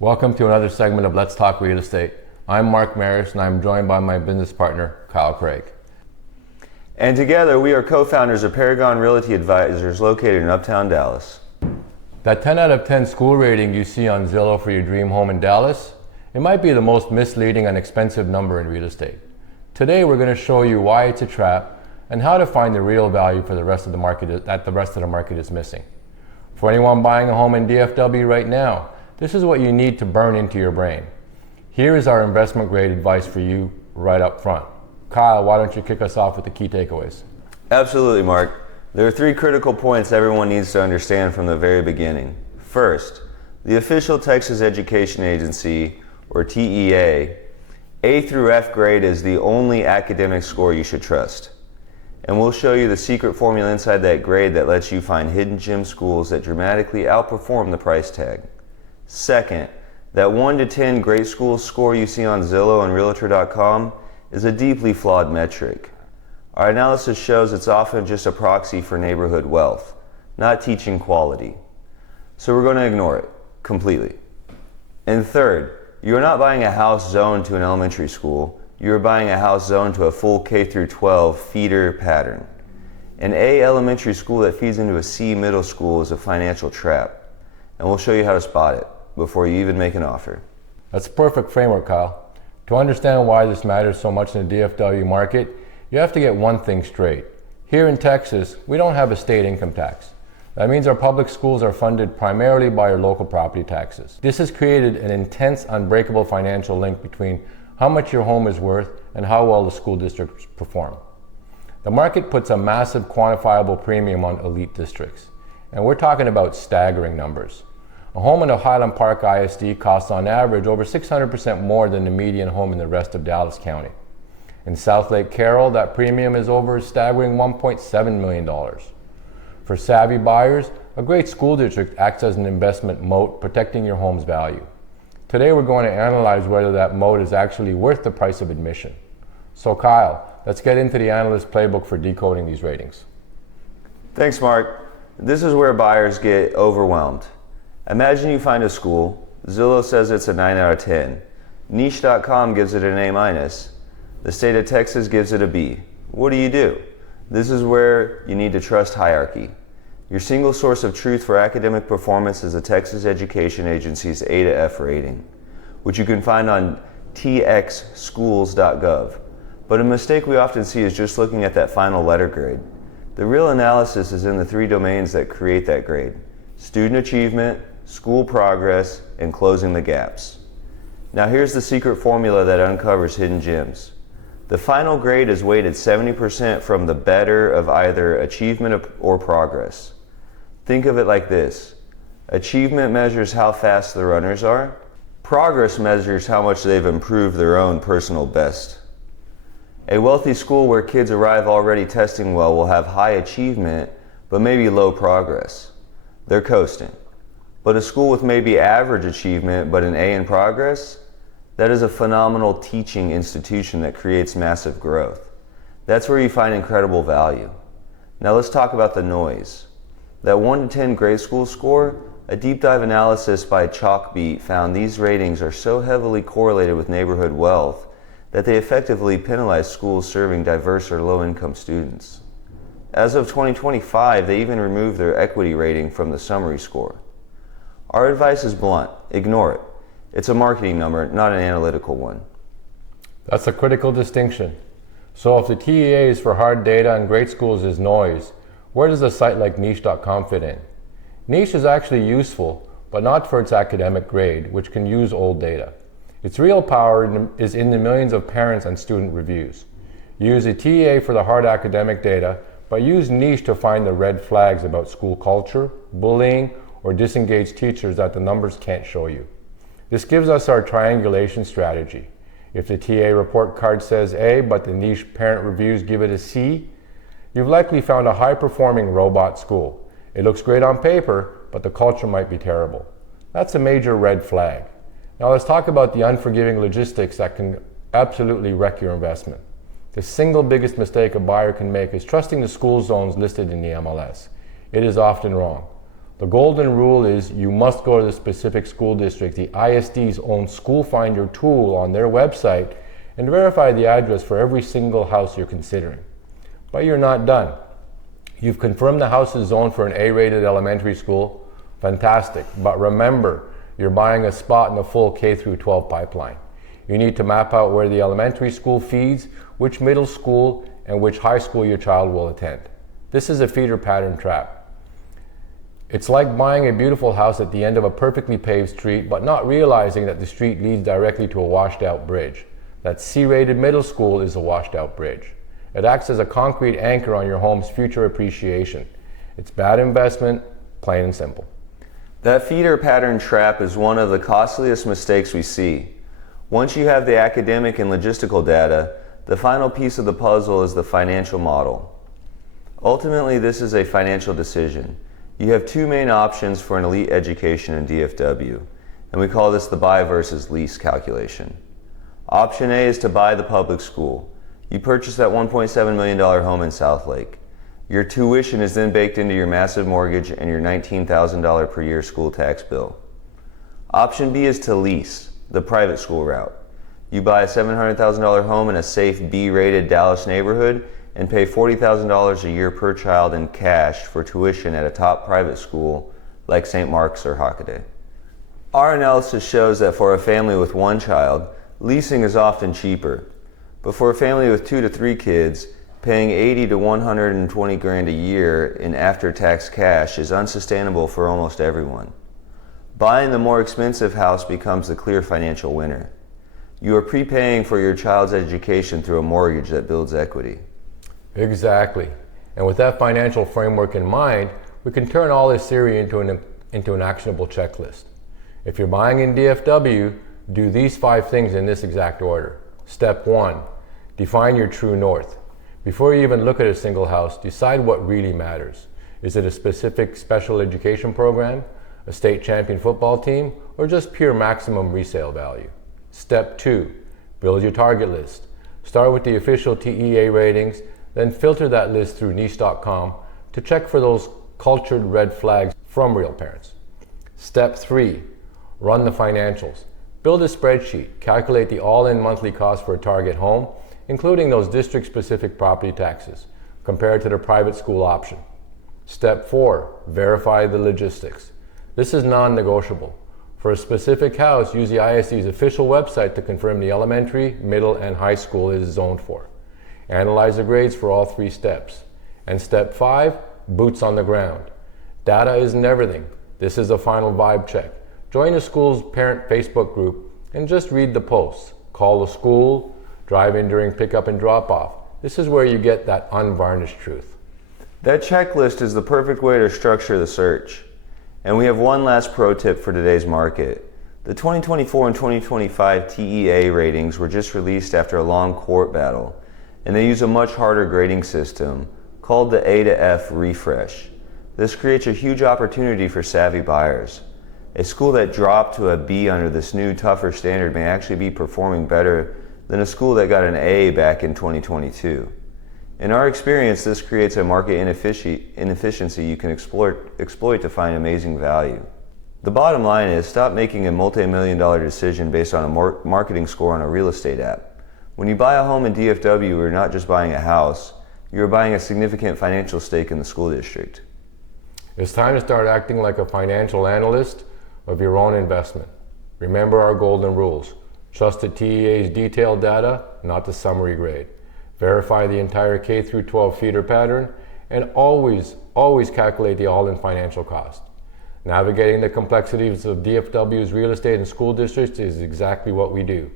Welcome to another segment of Let's Talk Real Estate. I'm Mark Meras and I'm joined by my business partner, Kyle Kreick. And together we are co-founders of Paragon Realty Advisors located in Uptown Dallas. That 10 out of 10 school rating you see on Zillow for your dream home in Dallas, it might be the most misleading and expensive number in real estate. Today we're going to show you why it's a trap and how to find the real value for the rest of the market that the rest of the market is missing. For anyone buying a home in DFW right now, this is what you need to burn into your brain. Here is our investment grade advice for you right up front. Kyle, why don't you kick us off with the key takeaways? Absolutely, Mark. There are three critical points everyone needs to understand from the very beginning. First, the official Texas Education Agency, or TEA, A through F grade is the only academic score you should trust. And we'll show you the secret formula inside that grade that lets you find hidden gem schools that dramatically outperform the price tag. Second, that 1 to 10 great schools score you see on Zillow and Realtor.com is a deeply flawed metric. Our analysis shows it's often just a proxy for neighborhood wealth, not teaching quality. So we're going to ignore it completely. And third, you're not buying a house zoned to an elementary school, you're buying a house zoned to a full K through 12 feeder pattern. An A elementary school that feeds into a C middle school is a financial trap, and we'll show you how to spot it before you even make an offer. That's a perfect framework, Kyle. To understand why this matters so much in the DFW market, you have to get one thing straight. Here in Texas, we don't have a state income tax. That means our public schools are funded primarily by our local property taxes. This has created an intense, unbreakable financial link between how much your home is worth and how well the school districts perform. The market puts a massive quantifiable premium on elite districts, and we're talking about staggering numbers. A home in a Highland Park ISD costs on average over 600% more than the median home in the rest of Dallas County. In Southlake, Carroll, that premium is over a staggering $1.7 million. For savvy buyers, a great school district acts as an investment moat, protecting your home's value. Today we're going to analyze whether that moat is actually worth the price of admission. So Kyle, let's get into the analyst playbook for decoding these ratings. Thanks, Mark. This is where buyers get overwhelmed. Imagine you find a school, Zillow says it's a 9 out of 10, Niche.com gives it an A-, the state of Texas gives it a B. What do? This is where you need to trust hierarchy. Your single source of truth for academic performance is the Texas Education Agency's A to F rating, which you can find on txschools.gov. But a mistake we often see is just looking at that final letter grade. The real analysis is in the three domains that create that grade: student achievement, school progress, and closing the gaps. Now here's the secret formula that uncovers hidden gems. The final grade is weighted 70% from the better of either achievement or progress. Think of it like this. Achievement measures how fast the runners are. Progress measures how much they've improved their own personal best. A wealthy school where kids arrive already testing well will have high achievement, but maybe low progress. They're coasting. But a school with maybe average achievement but an A in progress, that is a phenomenal teaching institution that creates massive growth. That's where you find incredible value. Now let's talk about the noise. That 1 to 10 grade school score, a deep dive analysis by Chalkbeat found these ratings are so heavily correlated with neighborhood wealth that they effectively penalize schools serving diverse or low income students. As of 2025, they even removed their equity rating from the summary score. Our advice is blunt. Ignore it. It's a marketing number, not an analytical one. That's a critical distinction. So if the TEA is for hard data and great schools is noise, where does a site like Niche.com fit in? Niche is actually useful, but not for its academic grade, which can use old data. Its real power is in the millions of parents and student reviews. Use a TEA for the hard academic data, but use Niche to find the red flags about school culture, bullying, or disengaged teachers that the numbers can't show you. This gives us our triangulation strategy. If the TA report card says A, but the Niche parent reviews give it a C, you've likely found a high-performing robot school. It looks great on paper, but the culture might be terrible. That's a major red flag. Now let's talk about the unforgiving logistics that can absolutely wreck your investment. The single biggest mistake a buyer can make is trusting the school zones listed in the MLS. It is often wrong. The golden rule is you must go to the specific school district, the ISD's own School Finder tool on their website, and verify the address for every single house you're considering. But you're not done. You've confirmed the house is zoned for an A-rated elementary school. Fantastic. But remember, you're buying a spot in the full K-12 pipeline. You need to map out where the elementary school feeds, which middle school, and which high school your child will attend. This is a feeder pattern trap. It's like buying a beautiful house at the end of a perfectly paved street, but not realizing that the street leads directly to a washed out bridge. That C-rated middle school is a washed out bridge. It acts as a concrete anchor on your home's future appreciation. It's bad investment, plain and simple. That feeder pattern trap is one of the costliest mistakes we see. Once you have the academic and logistical data, the final piece of the puzzle is the financial model. Ultimately, this is a financial decision. You have two main options for an elite education in DFW, and we call this the buy versus lease calculation. Option A is to buy the public school. You purchase that $1.7 million home in Southlake. Your tuition is then baked into your massive mortgage and your $19,000 per year school tax bill. Option B is to lease, the private school route. You buy a $700,000 home in a safe B-rated Dallas neighborhood and pay $40,000 a year per child in cash for tuition at a top private school like St. Mark's or Hockaday. Our analysis shows that for a family with one child, leasing is often cheaper. But for a family with 2 to 3 kids, paying $80 to $120,000 a year in after-tax cash is unsustainable for almost everyone. Buying the more expensive house becomes the clear financial winner. You are prepaying for your child's education through a mortgage that builds equity. Exactly. And with that financial framework in mind, we can turn all this theory into an actionable checklist. If you're buying in DFW, do these 5 things in this exact order. Step 1, define your true north. Before you even look at a single house, decide what really matters. Is it a specific special education program, a state champion football team, or just pure maximum resale value? Step 2, build your target list. Start with the official TEA ratings, then filter that list through niche.com to check for those cultured red flags from real parents. Step 3, run the financials. Build a spreadsheet, calculate the all-in monthly cost for a target home, including those district-specific property taxes, compared to the private school option. Step 4, verify the logistics. This is non-negotiable. For a specific house, use the ISD's official website to confirm the elementary, middle, and high school it is zoned for. Analyze the grades for all 3 steps. And step 5, boots on the ground. Data isn't everything. This is a final vibe check. Join the school's parent Facebook group and just read the posts. Call the school, drive in during pickup and drop off. This is where you get that unvarnished truth. That checklist is the perfect way to structure the search. And we have one last pro tip for today's market. The 2024 and 2025 TEA ratings were just released after a long court battle, and they use a much harder grading system called the A to F refresh. This creates a huge opportunity for savvy buyers. A school that dropped to a B under this new, tougher standard may actually be performing better than a school that got an A back in 2022. In our experience, this creates a market inefficiency you can exploit to find amazing value. The bottom line is, stop making a multi-million-dollar decision based on a marketing score on a real estate app. When you buy a home in DFW, you're not just buying a house, you're buying a significant financial stake in the school district. It's time to start acting like a financial analyst of your own investment. Remember our golden rules. Trust the TEA's detailed data, not the summary grade. Verify the entire K-12 feeder pattern, and always calculate the all-in financial cost. Navigating the complexities of DFW's real estate and school districts is exactly what we do.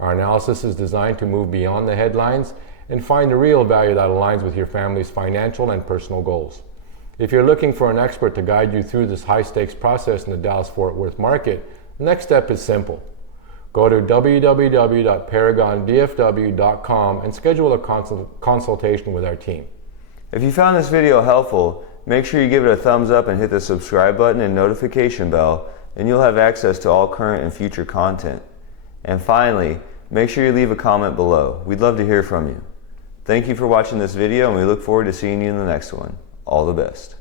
Our analysis is designed to move beyond the headlines and find the real value that aligns with your family's financial and personal goals. If you're looking for an expert to guide you through this high-stakes process in the Dallas-Fort Worth market, the next step is simple. Go to www.paragondfw.com and schedule a consultation with our team. If you found this video helpful, make sure you give it a thumbs up and hit the subscribe button and notification bell, and you'll have access to all current and future content. And finally, make sure you leave a comment below. We'd love to hear from you. Thank you for watching this video, and we look forward to seeing you in the next one. All the best.